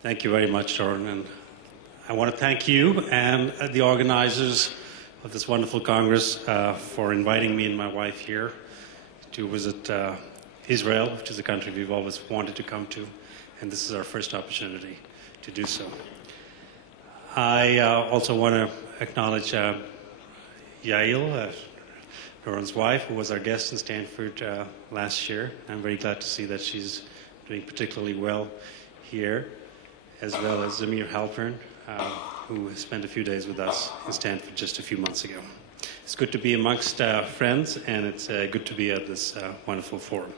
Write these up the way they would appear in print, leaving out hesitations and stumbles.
Thank you very much, Doran. And I want to thank you and the organizers of this wonderful Congress for inviting me and my wife here to visit Israel, which is a country we've always wanted to come to, and this is our first opportunity to do so. I also want to acknowledge Yael, Doran's wife, who was our guest in Stanford last year. I'm very glad to see that she's doing particularly well here, as well as Zamir Halpern, who spent a few days with us in Stanford just a few months ago. It's good to be amongst friends, and it's good to be at this wonderful forum.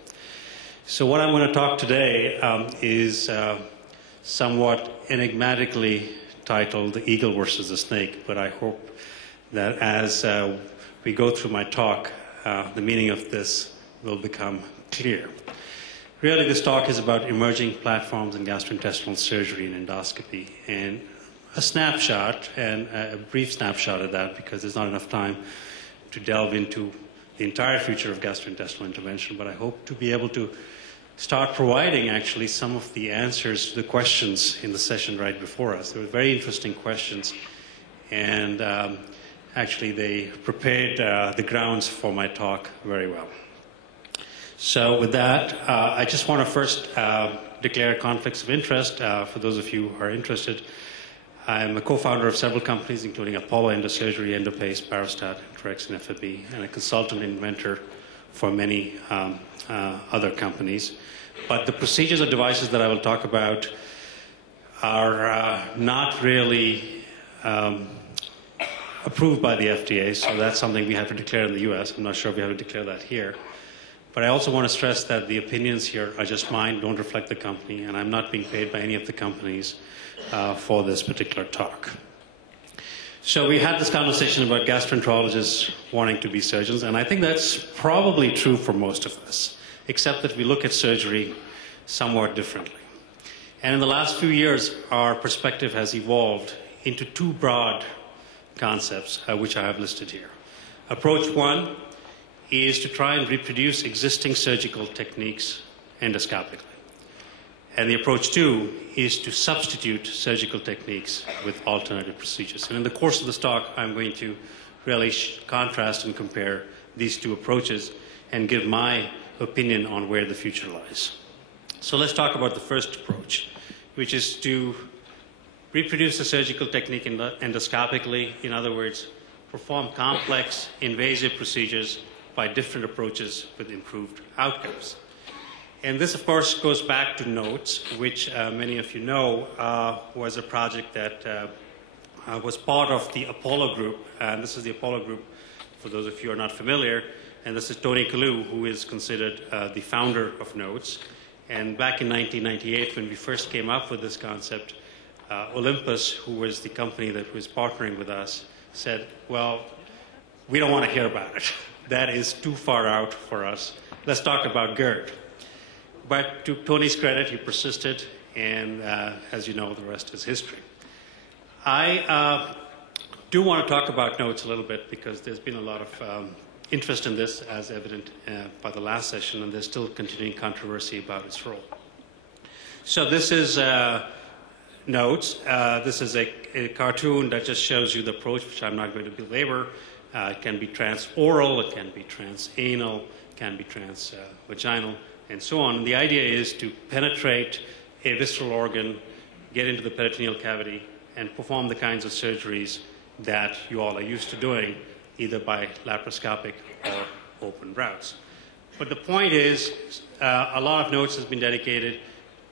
So what I'm going to talk today is somewhat enigmatically titled The Eagle versus the Snake, but I hope that as we go through my talk, the meaning of this will become clear. Really, this talk is about emerging platforms in gastrointestinal surgery and endoscopy, and a snapshot, and a brief snapshot of that, because there's not enough time to delve into the entire future of gastrointestinal intervention, but I hope to be able to start providing actually some of the answers to the questions in the session right before us. They were very interesting questions, and actually they prepared the grounds for my talk very well. So with that, I just want to first declare conflicts of interest for those of you who are interested. I'm a co-founder of several companies, including Apollo Endosurgery, Endopace, Parastat, Trex, and FFB, and a consultant inventor for many other companies. But the procedures or devices that I will talk about are not really approved by the FDA, so that's something we have to declare in the US. I'm not sure if we have to declare that here. But I also want to stress that the opinions here are just mine, don't reflect the company, and I'm not being paid by any of the companies for this particular talk. So we had this conversation about gastroenterologists wanting to be surgeons, and I think that's probably true for most of us, except that we look at surgery somewhat differently. And in the last few years, our perspective has evolved into two broad concepts, which I have listed here. Approach one is to try and reproduce existing surgical techniques endoscopically. And the approach two is to substitute surgical techniques with alternative procedures. And in the course of this talk, I'm going to really contrast and compare these two approaches and give my opinion on where the future lies. So let's talk about the first approach, which is to reproduce a surgical technique endoscopically. In other words, perform complex, invasive procedures by different approaches with improved outcomes. And this, of course, goes back to NOTES, which many of you know was a project that was part of the Apollo group. And this is the Apollo group, for those of you who are not familiar. And this is Tony Kalu, who is considered the founder of NOTES. And back in 1998, when we first came up with this concept, Olympus, who was the company that was partnering with us, said, well, we don't want to hear about it. That is too far out for us. Let's talk about GERD. But to Tony's credit, he persisted, and as you know, the rest is history. I do want to talk about NOTES a little bit because there's been a lot of interest in this, as evident by the last session, and there's still continuing controversy about its role. So this is NOTES. This is a cartoon that just shows you the approach, which I'm not going to belabor. It can be transoral, it can be transanal, it can be transvaginal, and so on. And the idea is to penetrate a visceral organ, get into the peritoneal cavity, and perform the kinds of surgeries that you all are used to doing, either by laparoscopic or open routes. But the point is, a lot of NOTES has been dedicated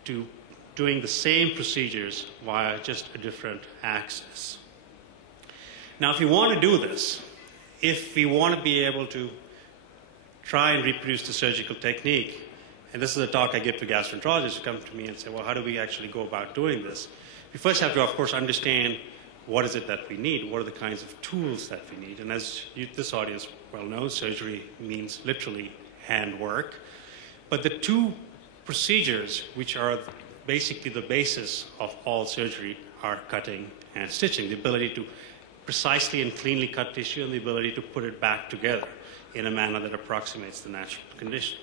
to doing the same procedures via just a different axis. Now, if you want to do this, if we want to be able to try and reproduce the surgical technique, and this is a talk I give to gastroenterologists who come to me and say, well, how do we actually go about doing this? We first have to, of course, understand what is it that we need, what are the kinds of tools that we need. And as this audience well knows, surgery means literally handwork. But the two procedures which are basically the basis of all surgery are cutting and stitching, the ability to precisely and cleanly cut tissue and the ability to put it back together in a manner that approximates the natural condition.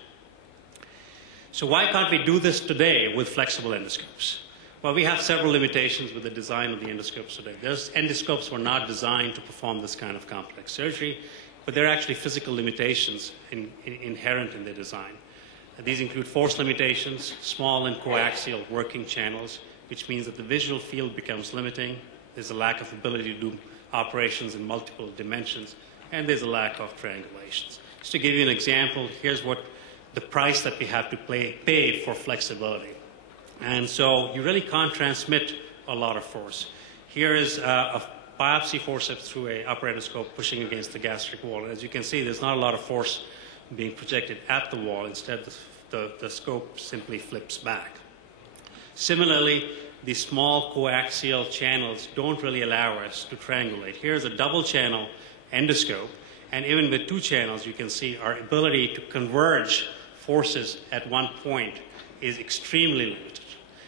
So why can't we do this today with flexible endoscopes? Well, we have several limitations with the design of the endoscopes today. Those endoscopes were not designed to perform this kind of complex surgery, but there are actually physical limitations inherent in their design. These include force limitations, small and coaxial working channels, which means that the visual field becomes limiting. There's a lack of ability to do operations in multiple dimensions, and there's a lack of triangulations. Just to give you an example, here's what the price that we have to pay for flexibility. And so you really can't transmit a lot of force. Here is a biopsy forceps through an upper endoscope pushing against the gastric wall. As you can see, there's not a lot of force being projected at the wall. Instead, the scope simply flips back. Similarly, the small coaxial channels don't really allow us to triangulate. Here's a double channel endoscope, and even with two channels, you can see our ability to converge forces at one point is extremely limited.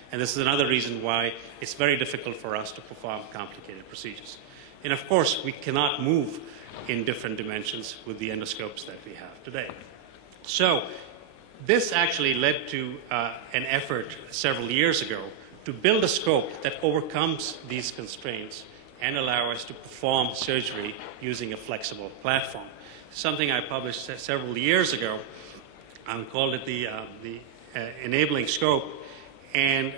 And this is another reason why it's very difficult for us to perform complicated procedures. And of course, we cannot move in different dimensions with the endoscopes that we have today. So this actually led to an effort several years ago to build a scope that overcomes these constraints and allow us to perform surgery using a flexible platform. Something I published several years ago. I called it the enabling scope. And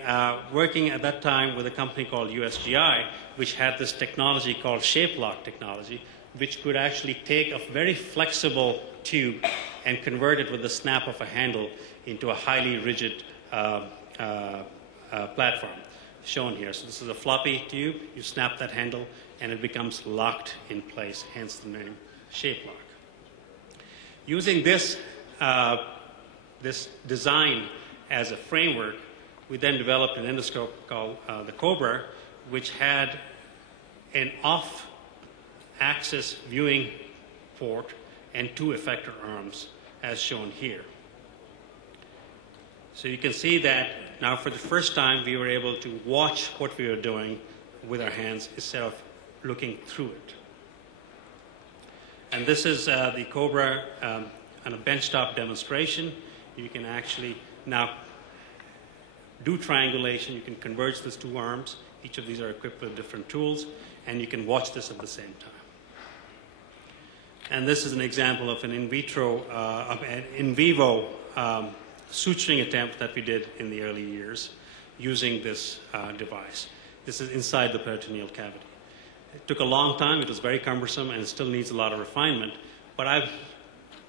working at that time with a company called USGI, which had this technology called shape lock technology, which could actually take a very flexible tube and convert it with the snap of a handle into a highly rigid platform, shown here. So this is a floppy tube. You snap that handle, and it becomes locked in place, hence the name shape lock. Using this design as a framework, we then developed an endoscope called the Cobra, which had an off-axis viewing port and two effector arms, as shown here. So you can see that now for the first time we were able to watch what we were doing with our hands instead of looking through it. And this is the Cobra on a benchtop demonstration. You can actually now do triangulation. You can converge these two arms. Each of these are equipped with different tools, and you can watch this at the same time. And this is an example of an in vivo suturing attempt that we did in the early years using this device. This is inside the peritoneal cavity. It took a long time. It was very cumbersome, and it still needs a lot of refinement. But I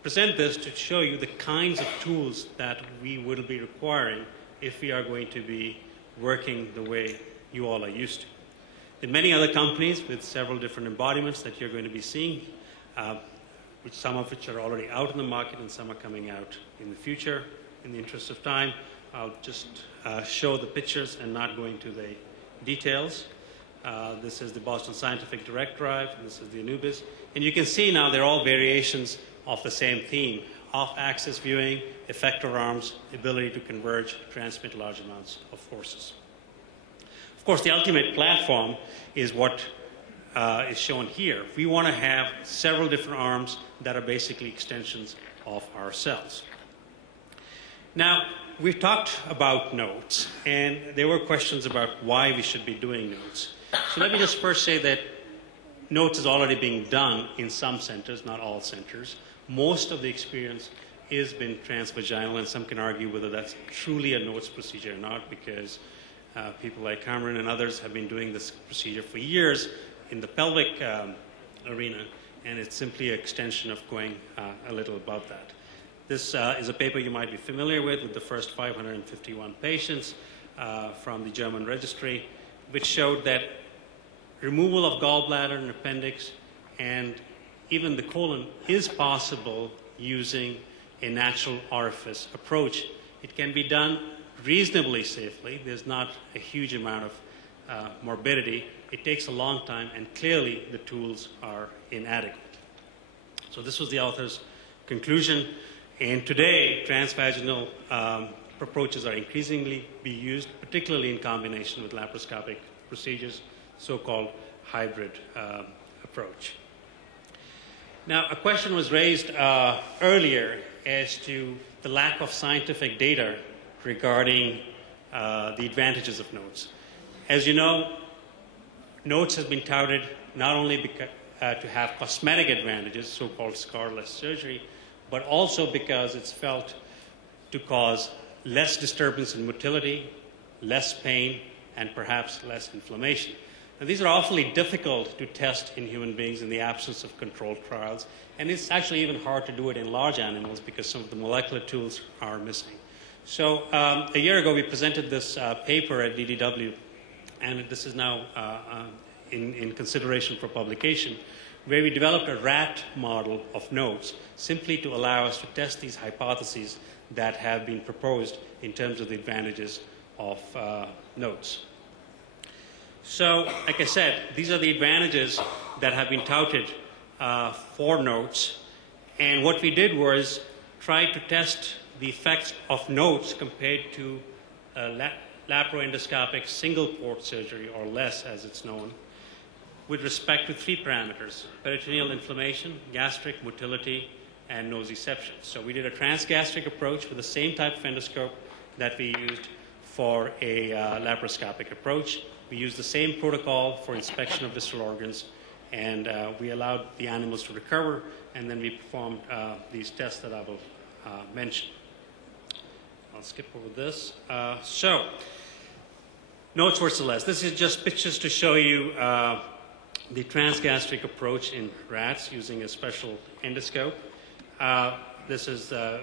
present this to show you the kinds of tools that we will be requiring if we are going to be working the way you all are used to. There are many other companies with several different embodiments that you're going to be seeing, some of which are already out in the market and some are coming out in the future. In the interest of time, I'll just show the pictures and not go into the details. This is the Boston Scientific Direct Drive, and this is the Anubis. And you can see now they're all variations of the same theme: off-axis viewing, effector arms, ability to converge, transmit large amounts of forces. Of course, the ultimate platform is what is shown here. We want to have several different arms that are basically extensions of our cells. Now, we've talked about nodes, and there were questions about why we should be doing nodes. So let me just first say that nodes is already being done in some centers, not all centers. Most of the experience is been transvaginal, and some can argue whether that's truly a nodes procedure or not, because people like Cameron and others have been doing this procedure for years in the pelvic arena, and it's simply an extension of going a little above that. This is a paper you might be familiar with the first 551 patients from the German registry, which showed that removal of gallbladder and appendix and even the colon is possible using a natural orifice approach. It can be done reasonably safely. There's not a huge amount of morbidity. It takes a long time, and clearly the tools are inadequate. So this was the author's conclusion. And today, transvaginal approaches are increasingly being used, particularly in combination with laparoscopic procedures, so-called hybrid approach. Now, a question was raised earlier as to the lack of scientific data regarding the advantages of nodes. As you know, notes has been touted not only to have cosmetic advantages, so-called scarless surgery, but also because it's felt to cause less disturbance in motility, less pain, and perhaps less inflammation. Now, these are awfully difficult to test in human beings in the absence of controlled trials, and it's actually even hard to do it in large animals because some of the molecular tools are missing. So a year ago, we presented this paper at DDW, and this is now in consideration for publication, where we developed a rat model of notes simply to allow us to test these hypotheses that have been proposed in terms of the advantages of notes. So, like I said, these are the advantages that have been touted for notes. And what we did was try to test the effects of notes compared to laparoendoscopic single port surgery, or less as it's known, with respect to 3 parameters: peritoneal inflammation, gastric motility, and nociception. So we did a transgastric approach with the same type of endoscope that we used for a laparoscopic approach. We used the same protocol for inspection of visceral organs, and we allowed the animals to recover, and then we performed these tests that I will mention. I'll skip over this. So, notes versus less. This is just pictures to show you the transgastric approach in rats using a special endoscope. This is the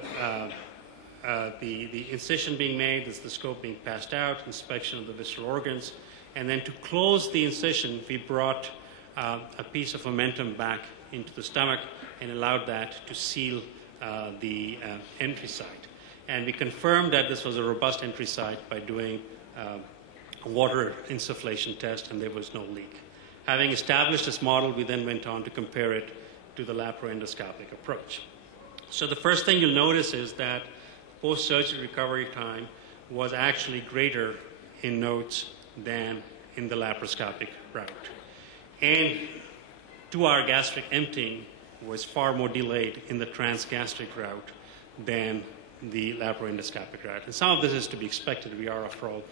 incision being made, this is the scope being passed out, inspection of the visceral organs, and then to close the incision, we brought a piece of momentum back into the stomach and allowed that to seal the entry site. And we confirmed that this was a robust entry site by doing a water insufflation test, and there was no leak. Having established this model, we then went on to compare it to the laparoendoscopic approach. So the first thing you'll notice is that post-surgery recovery time was actually greater in notes than in the laparoscopic route. And 2-hour gastric emptying was far more delayed in the transgastric route than the laparoendoscopic route. And some of this is to be expected. We are, after all,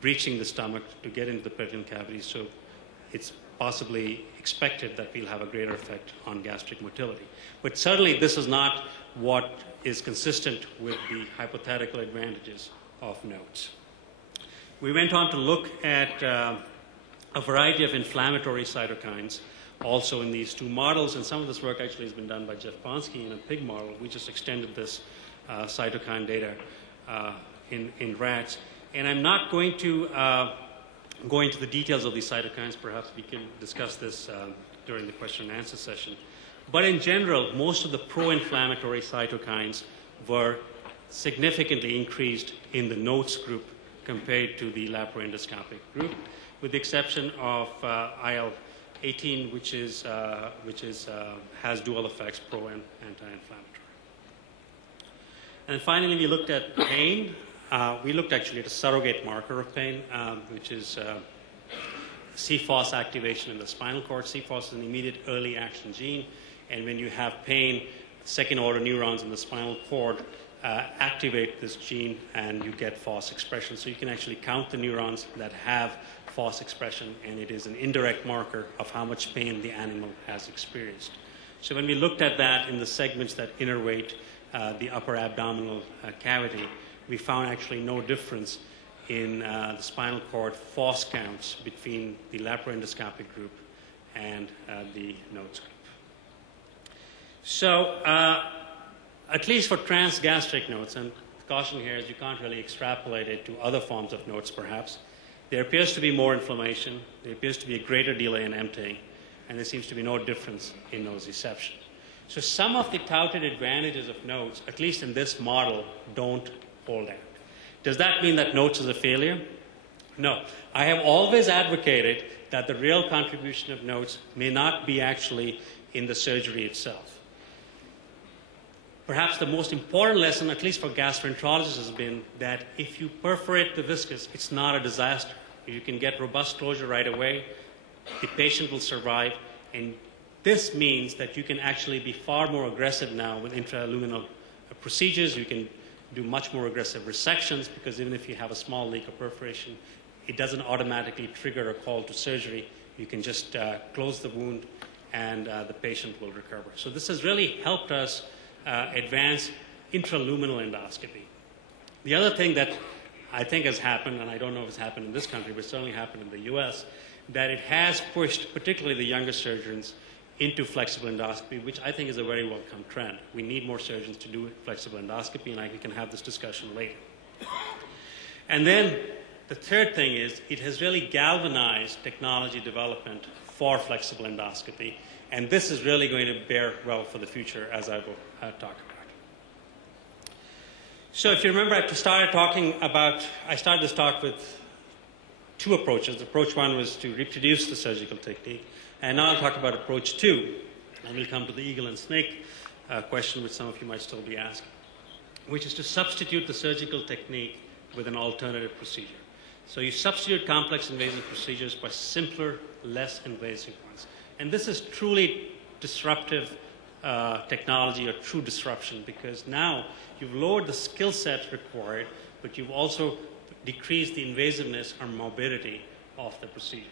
breaching the stomach to get into the peritoneal cavity, so it's possibly expected that we'll have a greater effect on gastric motility. But certainly this is not what is consistent with the hypothetical advantages of notes. We went on to look at a variety of inflammatory cytokines also in these 2 models, and some of this work actually has been done by Jeff Ponsky in a pig model. We just extended this cytokine data in rats. And I'm not going to go into the details of these cytokines. Perhaps we can discuss this during the question and answer session. But in general, most of the pro-inflammatory cytokines were significantly increased in the notes group compared to the laparoendoscopic group, with the exception of IL-18, which has dual effects, pro and anti-inflammatory. And finally, we looked at pain. We looked actually at a surrogate marker of pain, which is CFOS activation in the spinal cord. CFOS is an immediate early action gene, and when you have pain, second-order neurons in the spinal cord activate this gene, and you get FOS expression. So you can actually count the neurons that have FOS expression, and it is an indirect marker of how much pain the animal has experienced. So when we looked at that in the segments that innervate the upper abdominal cavity, we found actually no difference in the spinal cord FOS counts between the laparoendoscopic group and the notes group. So, at least for transgastric notes, and the caution here is you can't really extrapolate it to other forms of notes perhaps, there appears to be more inflammation, there appears to be a greater delay in emptying, and there seems to be no difference in nociception. So some of the touted advantages of notes, at least in this model, don't hold out. Does that mean that notes is a failure? No. I have always advocated that the real contribution of notes may not be actually in the surgery itself. Perhaps the most important lesson, at least for gastroenterologists, has been that if you perforate the viscus, it's not a disaster. You can get robust closure right away, the patient will survive, and this means that you can actually be far more aggressive now with intraluminal procedures. You can do much more aggressive resections, because even if you have a small leak or perforation, it doesn't automatically trigger a call to surgery. You can just close the wound and the patient will recover. So this has really helped us advance intraluminal endoscopy. The other thing that I think has happened, and I don't know if it's happened in this country, but certainly happened in the US, that it has pushed particularly the younger surgeons into flexible endoscopy, which I think is a very welcome trend. We need more surgeons to do flexible endoscopy, and we can have this discussion later. And then the third thing is it has really galvanized technology development for flexible endoscopy, and this is really going to bear well for the future, as I will talk about. So if you remember, I started this talk with two approaches. Approach one was to reproduce the surgical technique, and now I'll talk about approach two, and we'll come to the eagle and snake question, which some of you might still be asking, which is to substitute the surgical technique with an alternative procedure. So you substitute complex invasive procedures by simpler, less invasive ones. And this is truly disruptive technology, or true disruption, because now you've lowered the skill set required, but you've also decreased the invasiveness or morbidity of the procedure.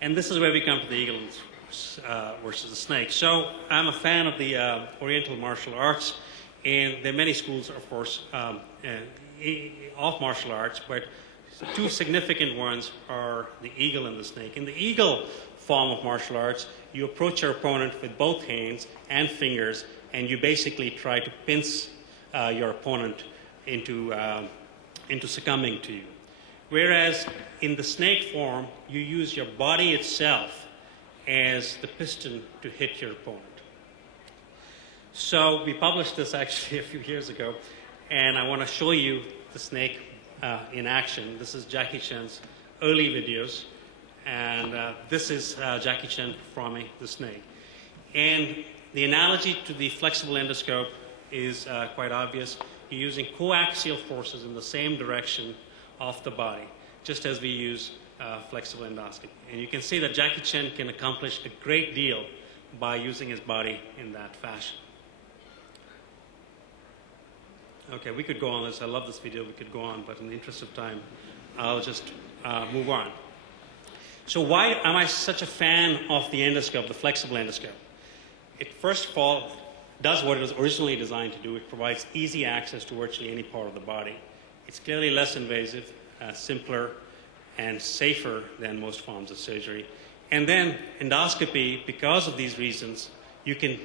And this is where we come to the eagle versus the snake. So I'm a fan of the Oriental martial arts, and there are many schools, of course, of martial arts, but the two significant ones are the eagle and the snake. In the eagle form of martial arts, you approach your opponent with both hands and fingers, and you basically try to pinch your opponent into succumbing to you. Whereas in the snake form, you use your body itself as the piston to hit your opponent. So we published this actually a few years ago, and I want to show you the snake in action. This is Jackie Chan's early videos, and this is Jackie Chan performing the snake. And the analogy to the flexible endoscope is quite obvious. You're using coaxial forces in the same direction of the body, just as we use flexible endoscopy. And you can see that Jackie Chan can accomplish a great deal by using his body in that fashion. Okay, we could go on this. I love this video. We could go on, but in the interest of time, I'll just move on. So why am I such a fan of the endoscope, the flexible endoscope? It, first of all, does what it was originally designed to do. It provides easy access to virtually any part of the body. It's clearly less invasive, simpler, and safer than most forms of surgery. And then endoscopy, because of these reasons, you can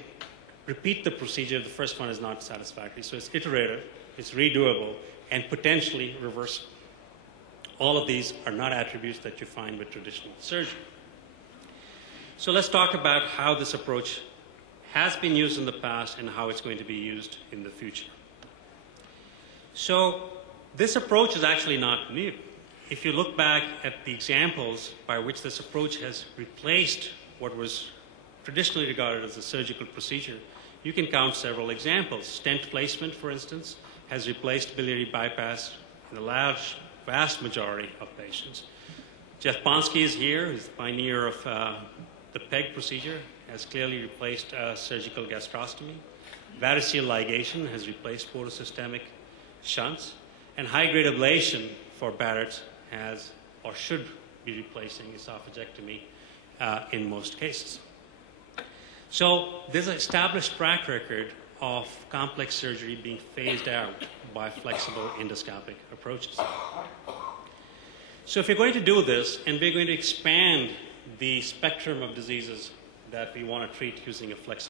repeat the procedure if the first one is not satisfactory. So it's iterative, it's redoable, and potentially reversible. All of these are not attributes that you find with traditional surgery. So let's talk about how this approach has been used in the past and how it's going to be used in the future. So this approach is actually not new. If you look back at the examples by which this approach has replaced what was traditionally regarded as a surgical procedure, you can count several examples. Stent placement, for instance, has replaced biliary bypass in the vast majority of patients. Jeff Ponsky is here. He's the pioneer of the PEG procedure, has clearly replaced surgical gastrostomy. Varicose ligation has replaced portosystemic shunts. And high-grade ablation for Barrett's has or should be replacing esophagectomy in most cases. So there's an established track record of complex surgery being phased out by flexible endoscopic approaches. So if you're going to do this, and we're going to expand the spectrum of diseases that we want to treat using a flexible